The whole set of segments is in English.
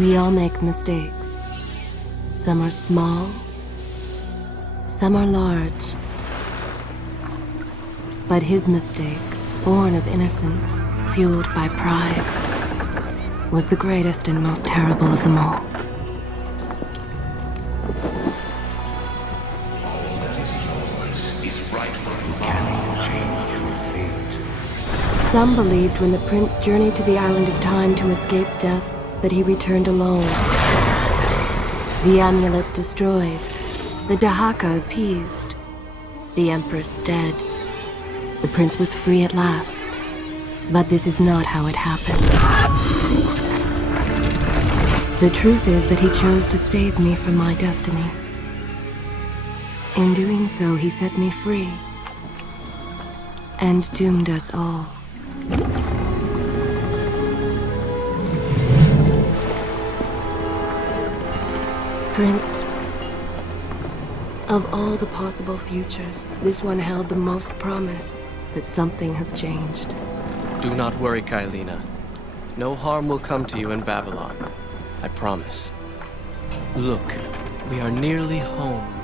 We all make mistakes. Some are small, some are large. But his mistake, born of innocence, fueled by pride, was the greatest and most terrible of them all. All that is yours is rightfully can change your fate. Some believed when the prince journeyed to the island of time to escape death that he returned alone. The amulet destroyed, the Dahaka appeased, the empress dead. The prince was free at last. But this is not how it happened. The truth is that he chose to save me from my destiny. In doing so, he set me free and doomed us all. Prince, of all the possible futures, this one held the most promise that something has changed. Do not worry, Kaileena. No harm will come to you in Babylon. I promise. Look, we are nearly home.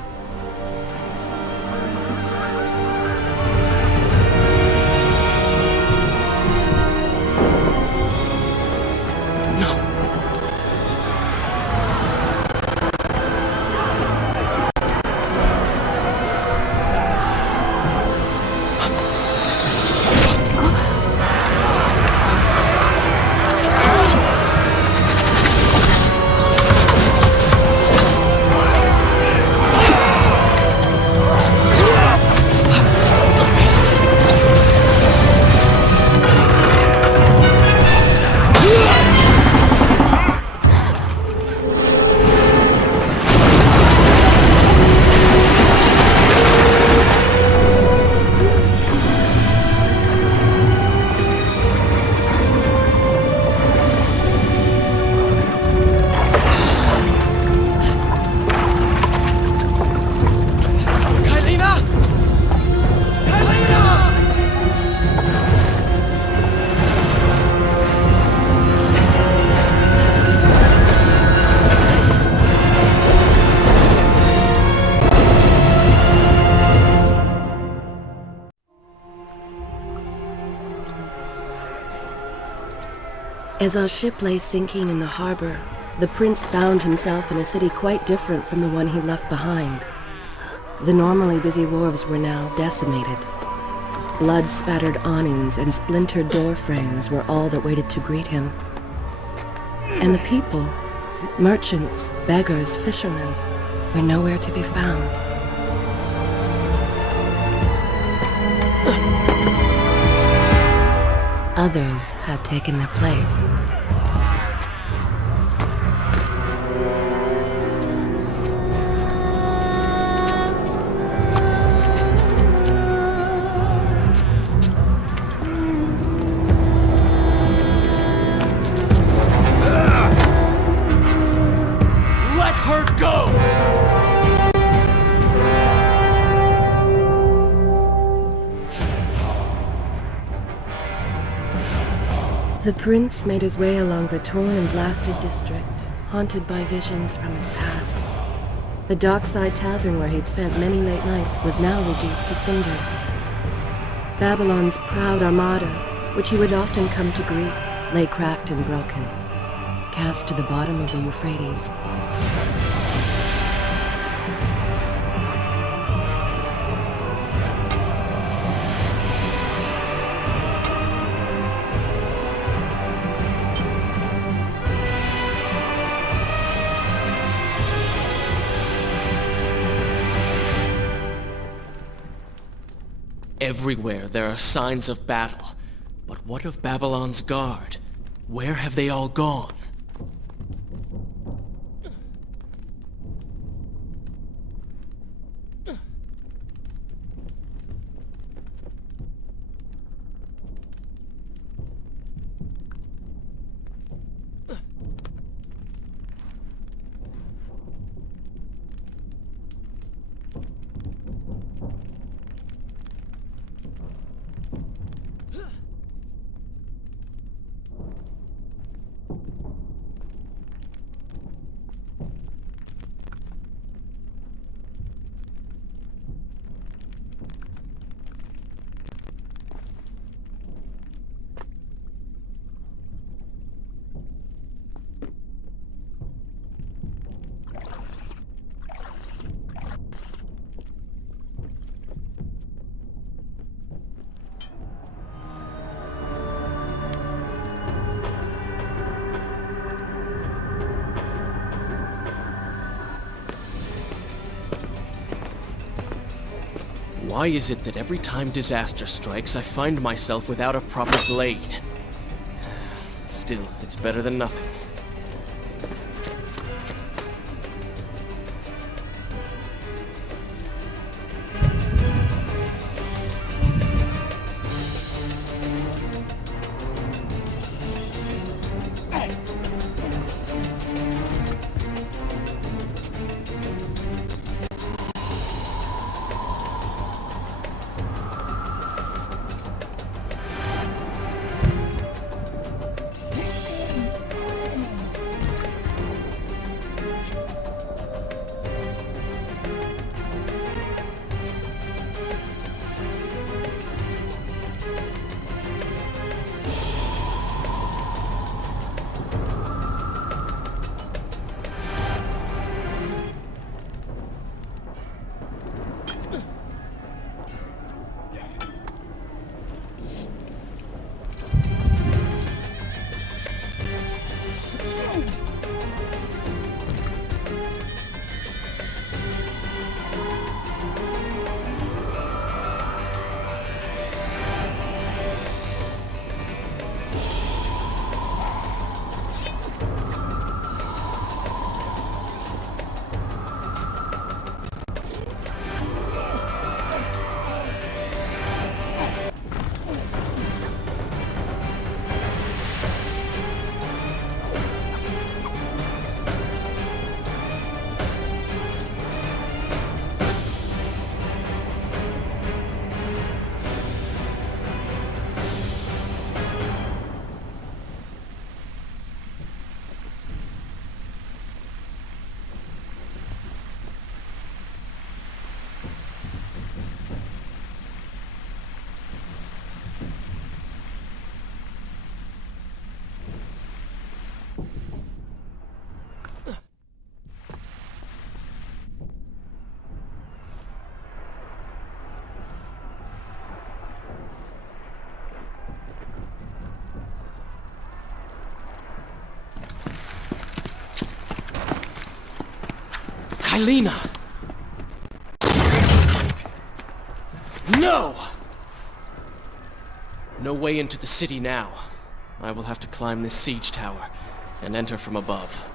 As our ship lay sinking in the harbor, the prince found himself in a city quite different from the one he left behind. The normally busy wharves were now decimated. Blood-spattered awnings and splintered door frames were all that waited to greet him. And the people, merchants, beggars, fishermen, were nowhere to be found. Others had taken their place. Let her go! The prince made his way along the torn and blasted district, haunted by visions from his past. The dockside tavern where he'd spent many late nights was now reduced to cinders. Babylon's proud armada, which he would often come to greet, lay cracked and broken, cast to the bottom of the Euphrates. Everywhere there are signs of battle. But what of Babylon's guard? Where have they all gone? Why is it that every time disaster strikes, I find myself without a proper blade? Still, it's better than nothing. Kaileena! No! No way into the city now. I will have to climb this siege tower and enter from above.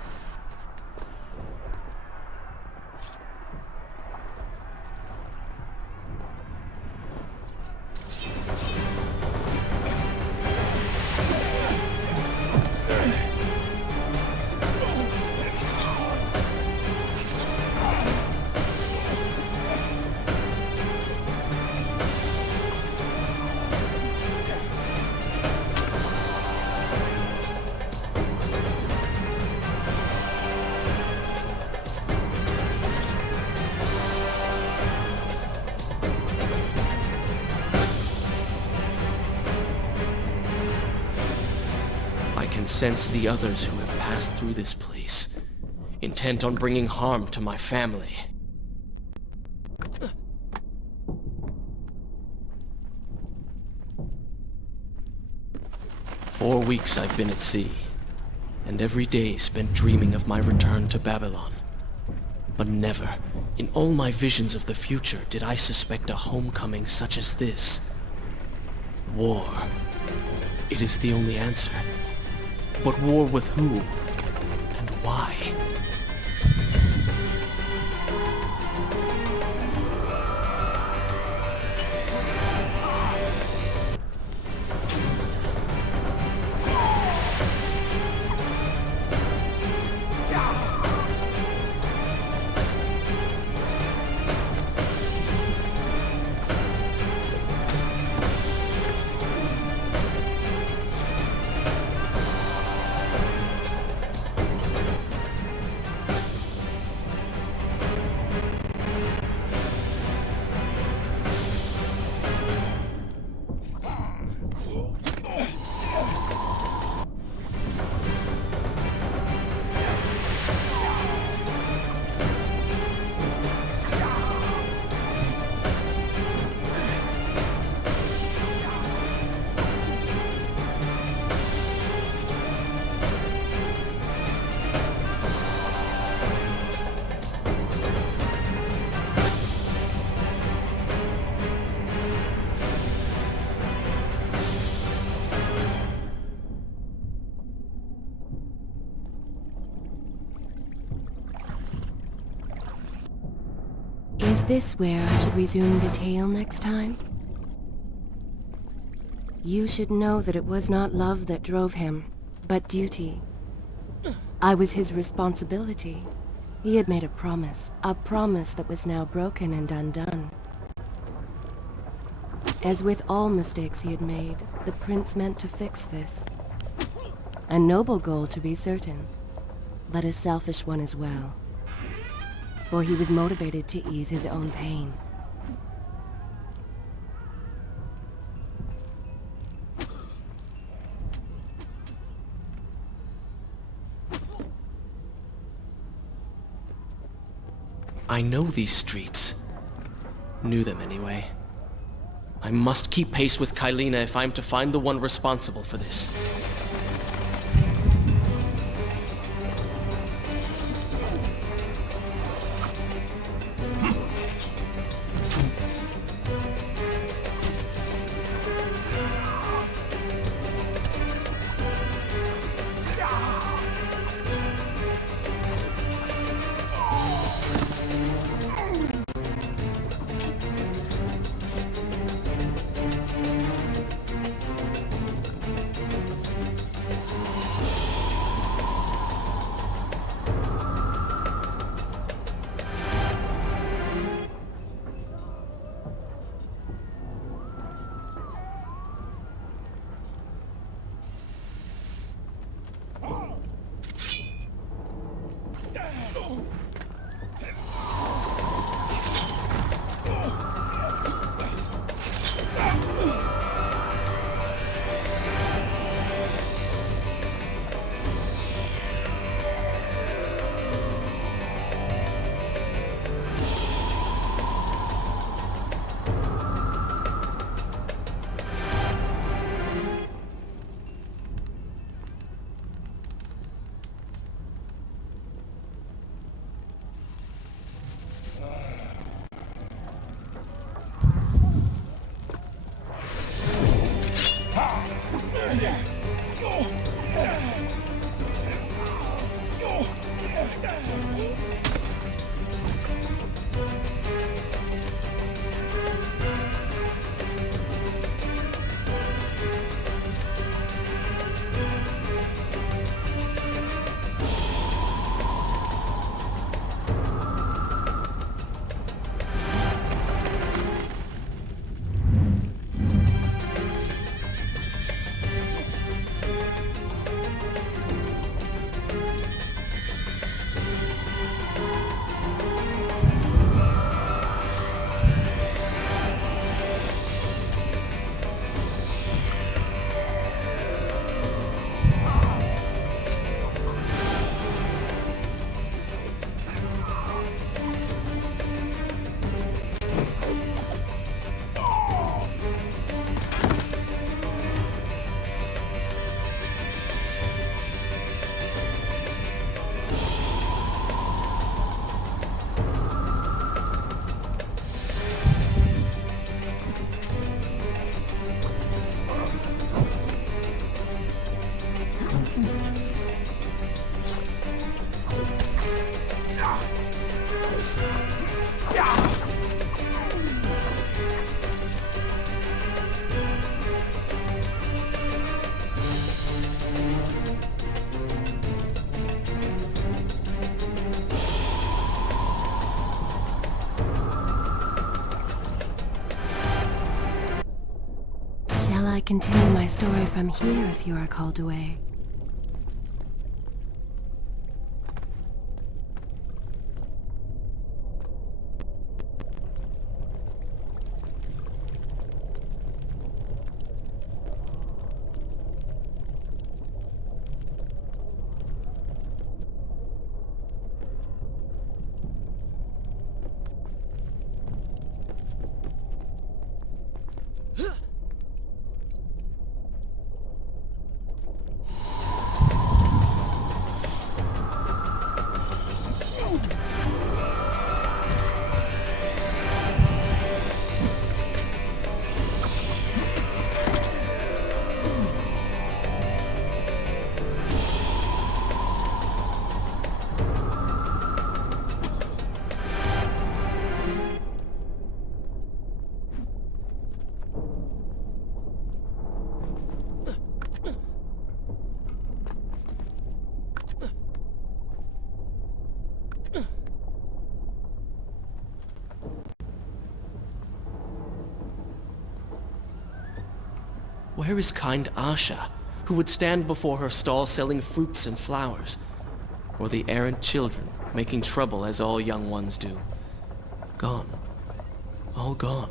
I can sense the others who have passed through this place, intent on bringing harm to my family. For 4 weeks I've been at sea, and every day spent dreaming of my return to Babylon. But never, in all my visions of the future, did I suspect a homecoming such as this. War. It is the only answer. But war with who? And why? this where I should resume the tale next time? You should know that it was not love that drove him, but duty. I was his responsibility. He had made a promise that was now broken and undone. As with all mistakes he had made, the prince meant to fix this. A noble goal to be certain, but a selfish one as well. For he was motivated to ease his own pain. I know these streets. Knew them anyway. I must keep pace with Kaileena if I'm to find the one responsible for this. I continue my story from here if you are called away. Where is kind Asha, who would stand before her stall selling fruits and flowers? Or the errant children, making trouble as all young ones do? Gone. All gone.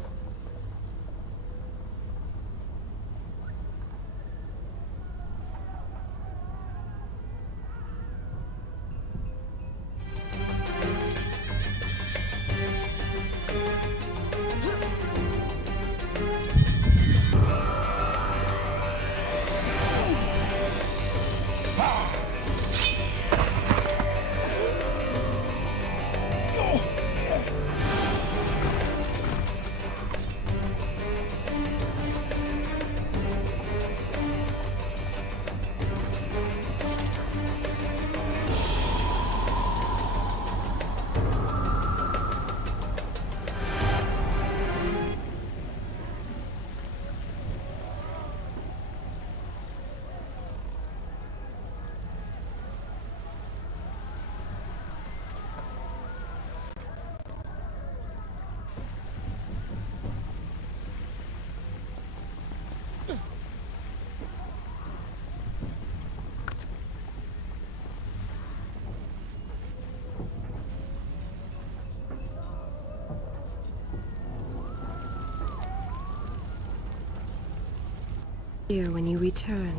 Here when you return.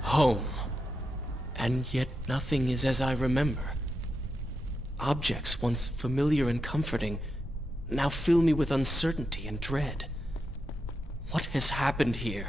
Home. And yet nothing is as I remember. Objects once familiar and comforting now fill me with uncertainty and dread. What has happened here?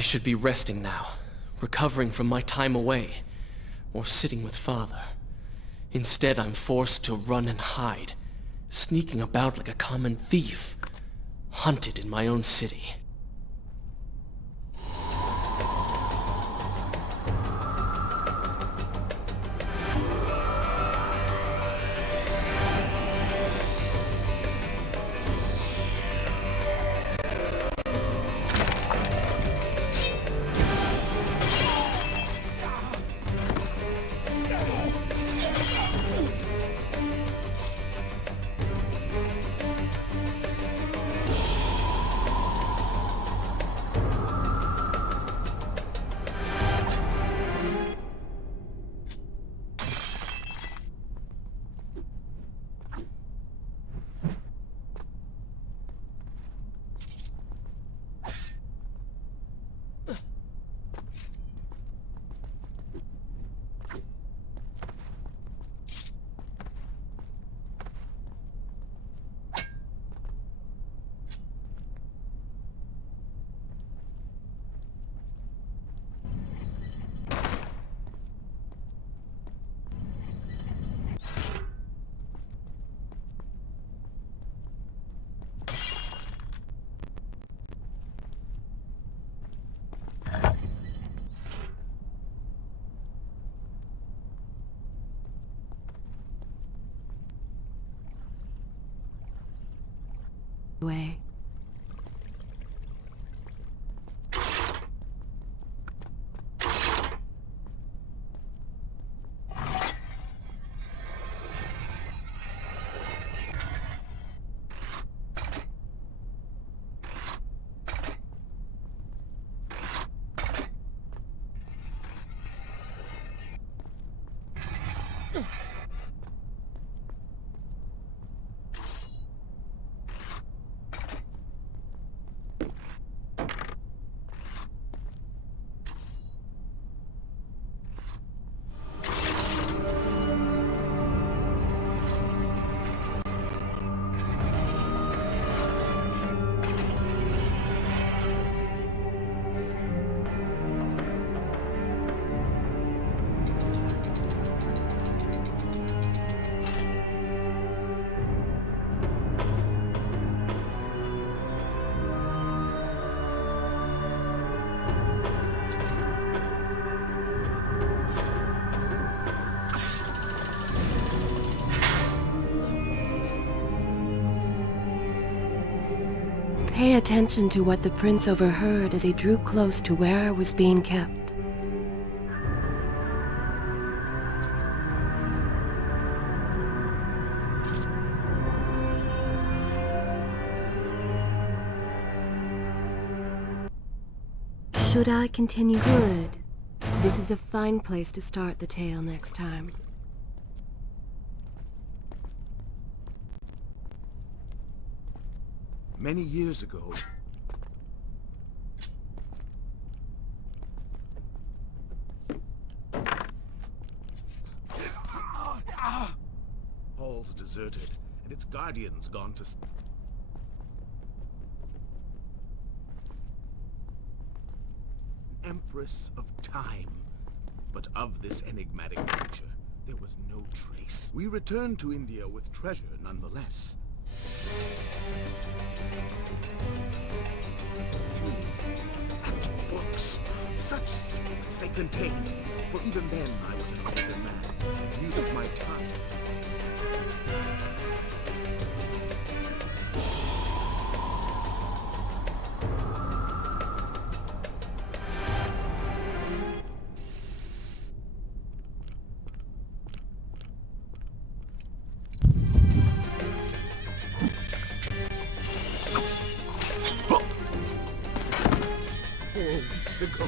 I should be resting now, recovering from my time away, or sitting with Father. Instead, I'm forced to run and hide, sneaking about like a common thief, hunted in my own city. Way. Pay attention to what the prince overheard as he drew close to where I was being kept. Should I continue? Good. This is a fine place to start the tale next time. Many years ago, Hall's deserted, and its guardians gone to... Empress of Time. But of this enigmatic creature, there was no trace. We returned to India with treasure nonetheless. Jewels and books. Such secrets they contained. For even then, I was an older man. I knew that my time... ago.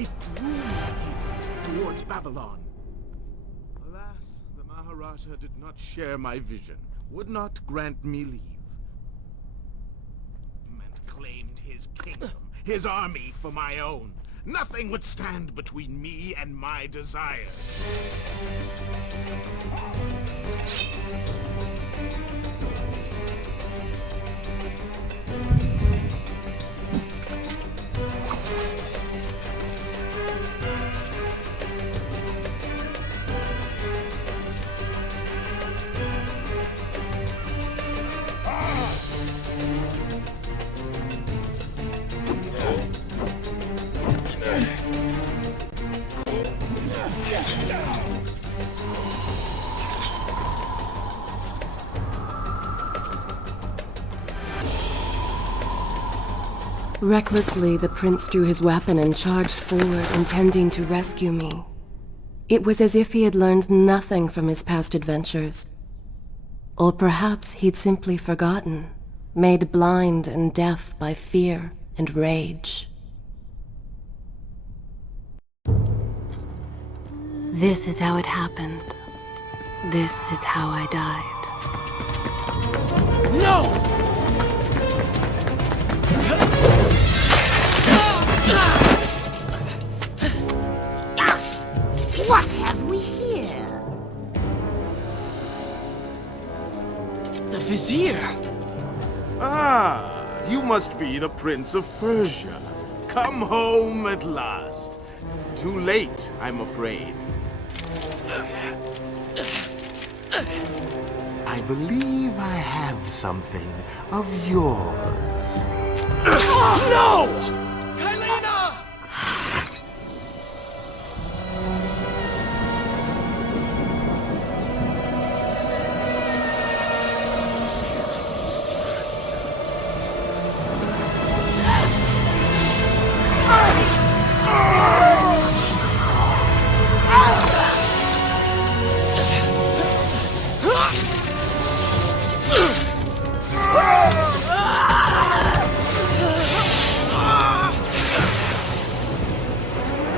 It drew me here towards Babylon. Alas, the Maharaja did not share my vision, would not grant me leave, and claimed his kingdom, his army for my own. Nothing would stand between me and my desire. Recklessly, the prince drew his weapon and charged forward, intending to rescue me. It was as if he had learned nothing from his past adventures. Or perhaps he'd simply forgotten, made blind and deaf by fear and rage. This is how it happened. This is how I died. No! What have we here? The Vizier! Ah, you must be the Prince of Persia. Come home at last. Too late, I'm afraid. I believe I have something of yours. No! Kaileena!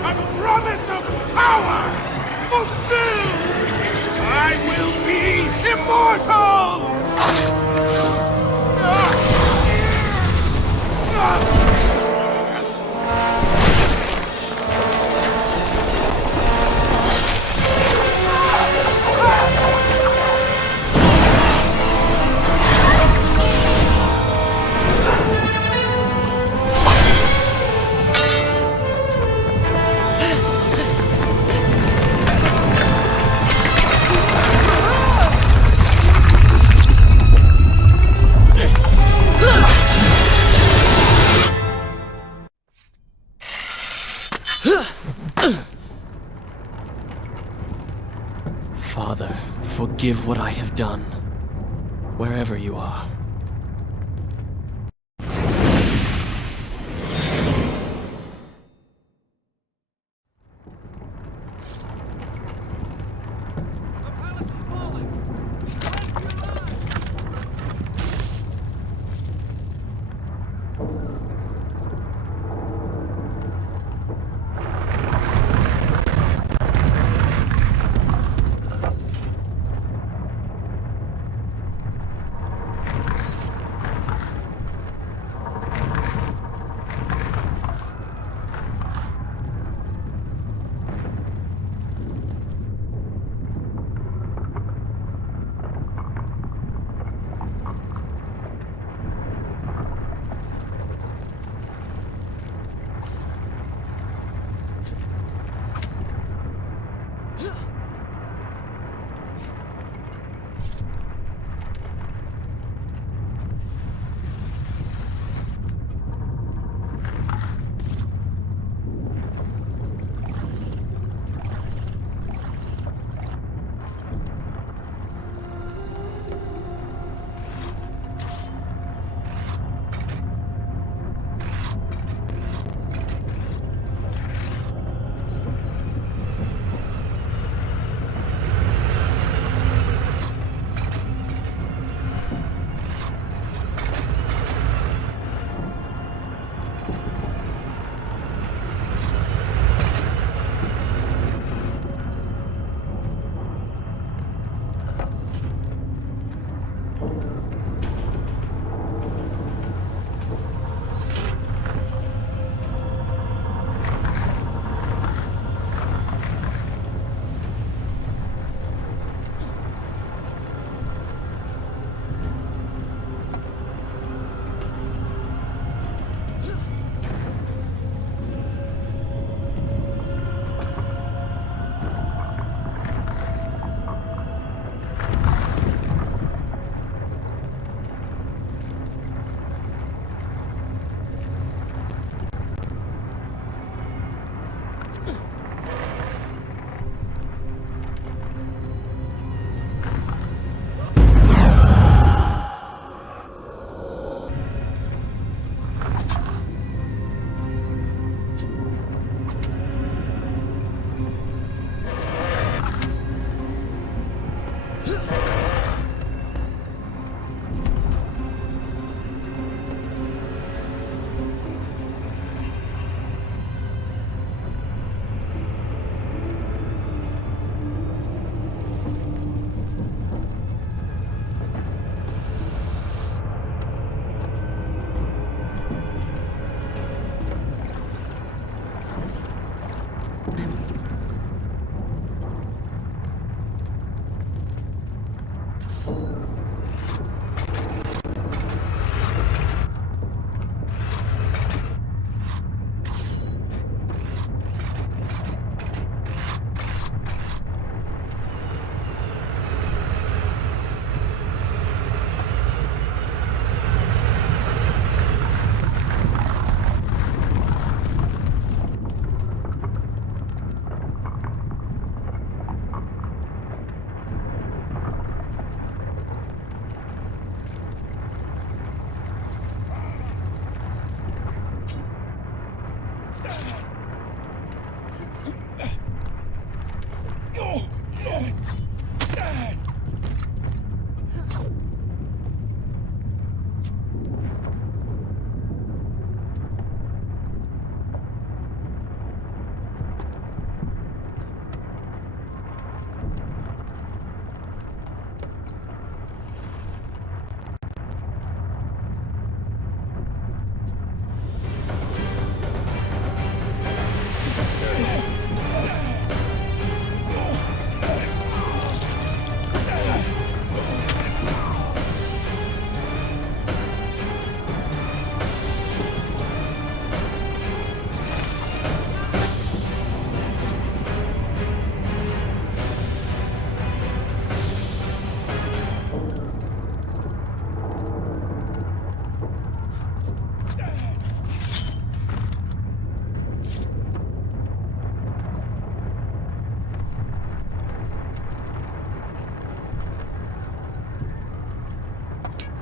A promise of power fulfilled! I will be immortal! Father, forgive what I have done, wherever you are.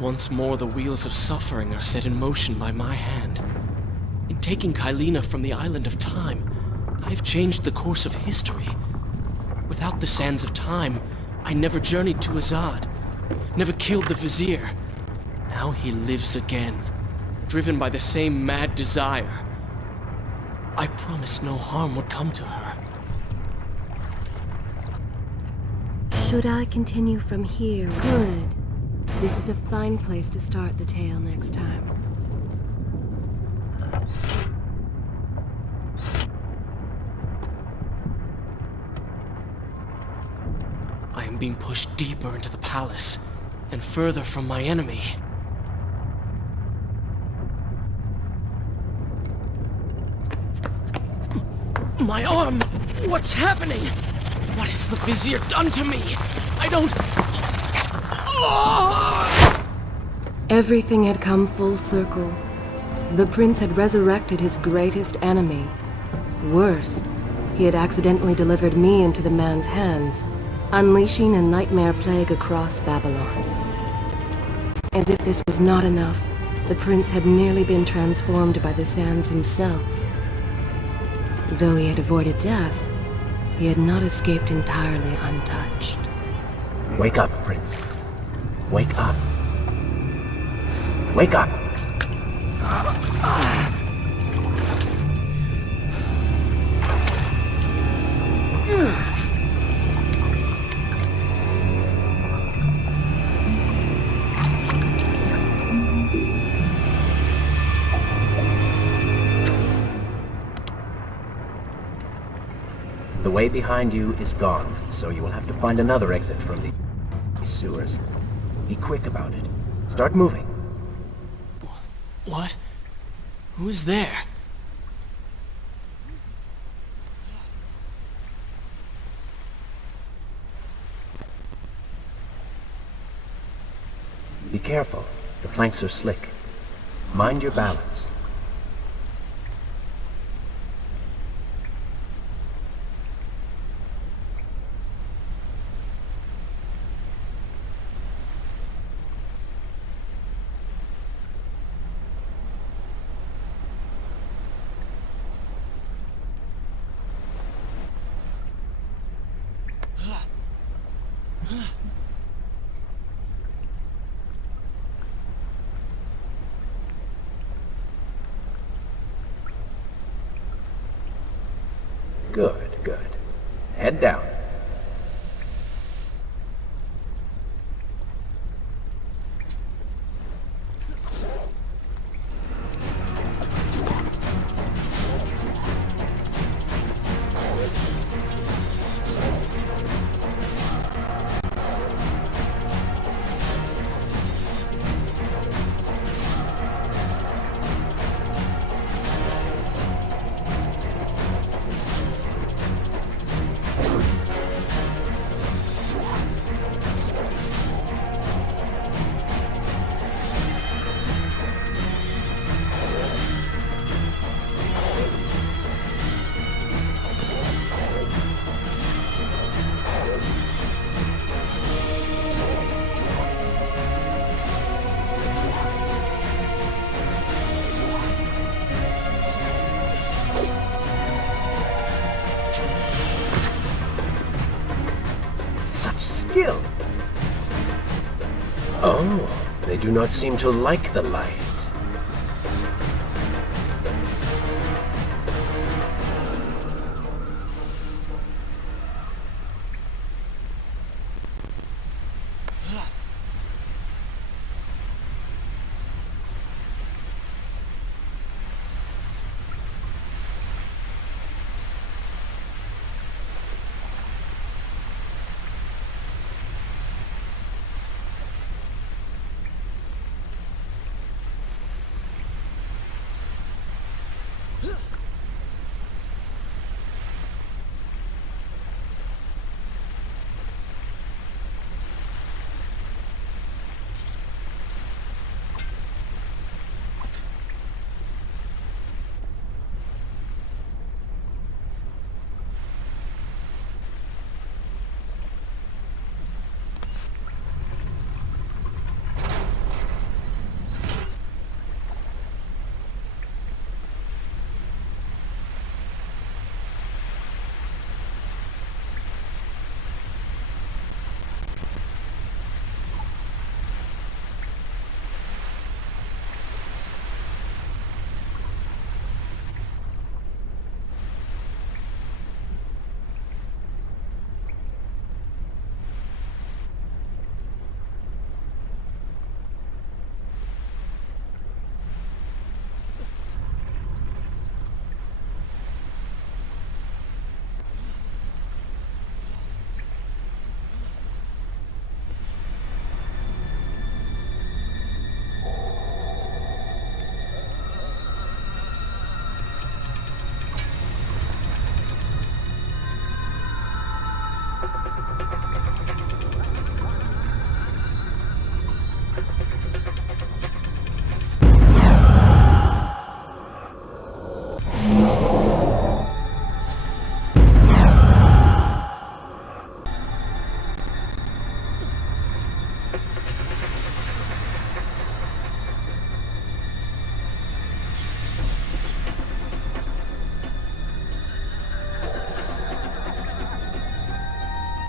Once more the wheels of suffering are set in motion by my hand. In taking Kaileena from the island of time, I have changed the course of history. Without the sands of time, I never journeyed to Azad, never killed the Vizier. Now he lives again, driven by the same mad desire. I promised no harm would come to her. Should I continue from here? Good. This is a fine place to start the tale next time. I am being pushed deeper into the palace, and further from my enemy. My arm! What's happening? What has the Vizier done to me? I don't... Everything had come full circle. The prince had resurrected his greatest enemy. Worse, he had accidentally delivered me into the man's hands, unleashing a nightmare plague across Babylon. As if this was not enough, the prince had nearly been transformed by the sands himself. Though he had avoided death, he had not escaped entirely untouched. Wake up, Prince. Wake up. Wake up! The way behind you is gone, so you will have to find another exit from these sewers. Be quick about it. Start moving. What? Who is there? Be careful. The planks are slick. Mind your balance. Good, good. Head down. Skill. Oh, they do not seem to like the light.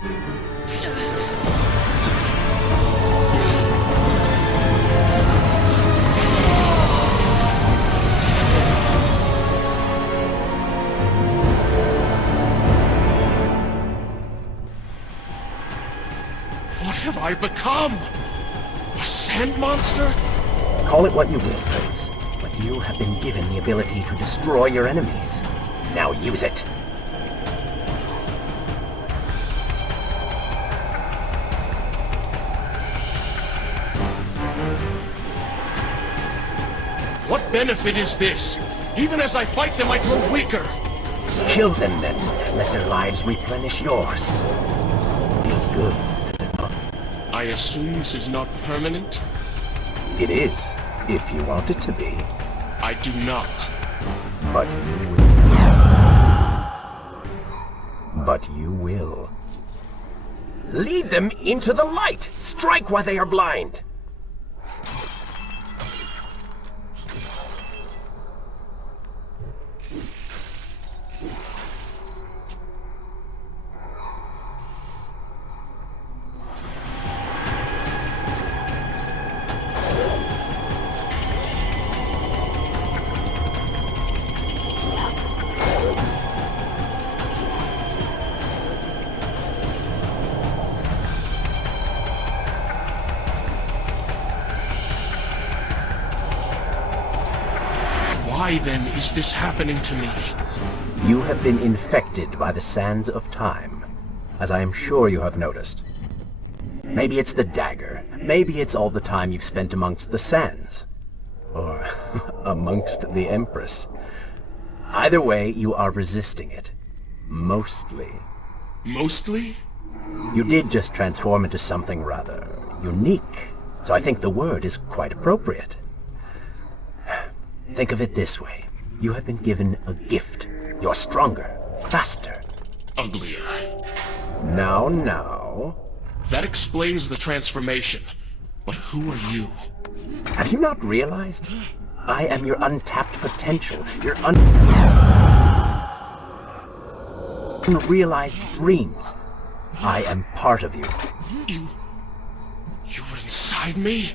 What have I become? A sand monster? Call it what you will, Prince, but you have been given the ability to destroy your enemies. Now use it. What benefit is this? Even as I fight them, I grow weaker. Kill them then. Let their lives replenish yours. Feels good, does it not? I assume this is not permanent? It is, if you want it to be. I do not. But you will. But you will. Lead them into the light! Strike while they are blind! Why then is this happening to me? You have been infected by the sands of time, as I am sure you have noticed. Maybe it's the dagger. Maybe it's all the time you've spent amongst the sands. Or amongst the Empress. Either way, you are resisting it. Mostly. Mostly? You did just transform into something rather unique, so I think the word is quite appropriate. Think of it this way. You have been given a gift. You're stronger, faster. Uglier. Now. That explains the transformation. But who are you? Have you not realized? I am your untapped potential, your unrealized dreams. I am part of you. You're inside me?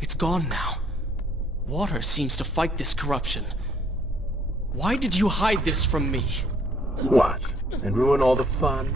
It's gone now. Water seems to fight this corruption. Why did you hide this from me? What? And ruin all the fun?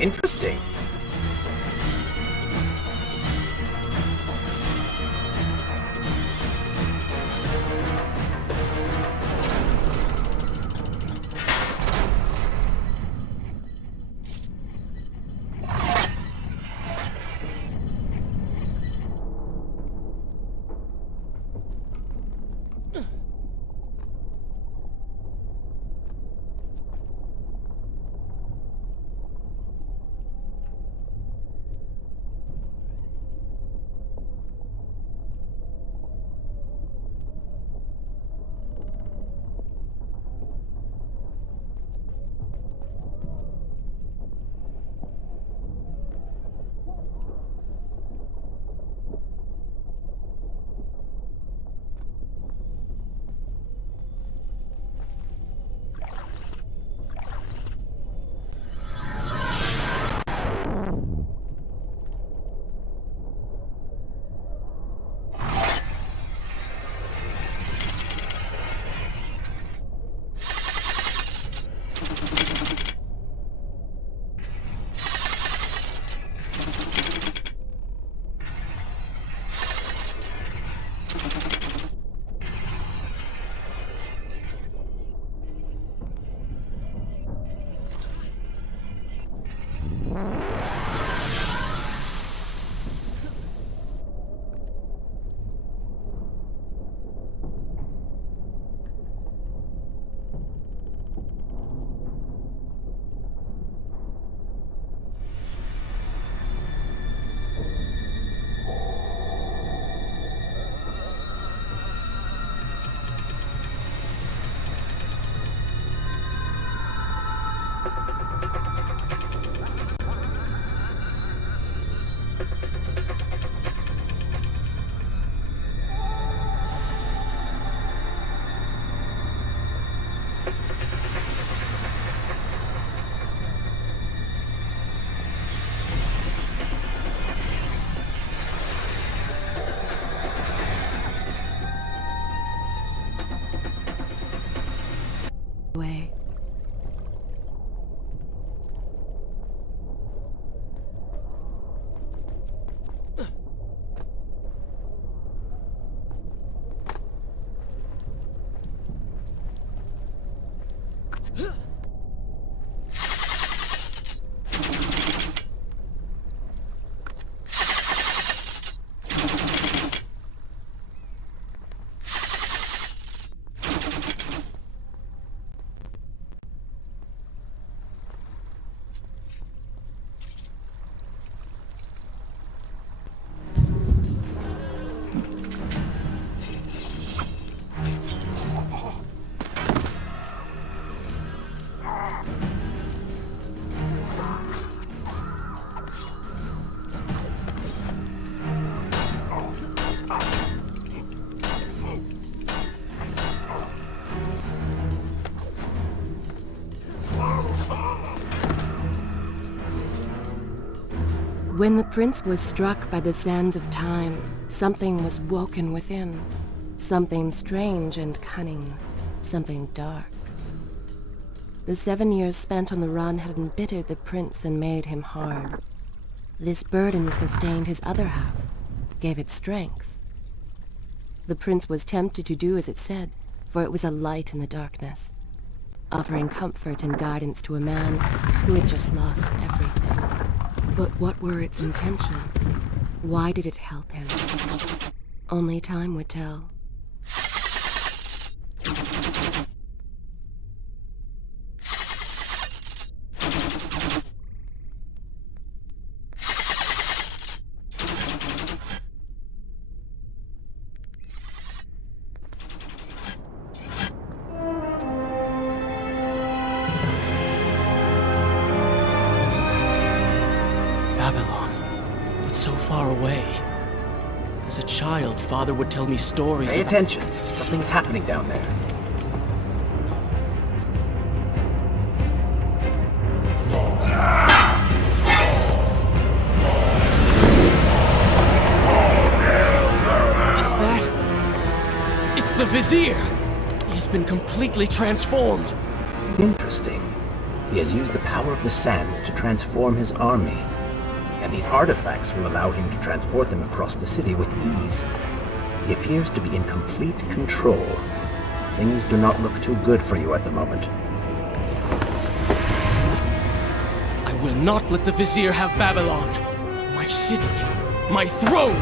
Interesting. away. When the prince was struck by the sands of time, something was woken within. Something strange and cunning. Something dark. The 7 years spent on the run had embittered the prince and made him hard. This burden sustained his other half, gave it strength. The prince was tempted to do as it said, for it was a light in the darkness, offering comfort and guidance to a man who had just lost everything. But what were its intentions? Why did it help him? Only time would tell. Babylon. It's so far away. As a child, Father would tell me stories Pay about... attention. Something's happening down there. Is that... It's the Vizier! He has been completely transformed. Interesting. He has used the power of the sands to transform his army. And these artifacts will allow him to transport them across the city with ease. He appears to be in complete control. Things do not look too good for you at the moment. I will not let the Vizier have Babylon. My city. My throne!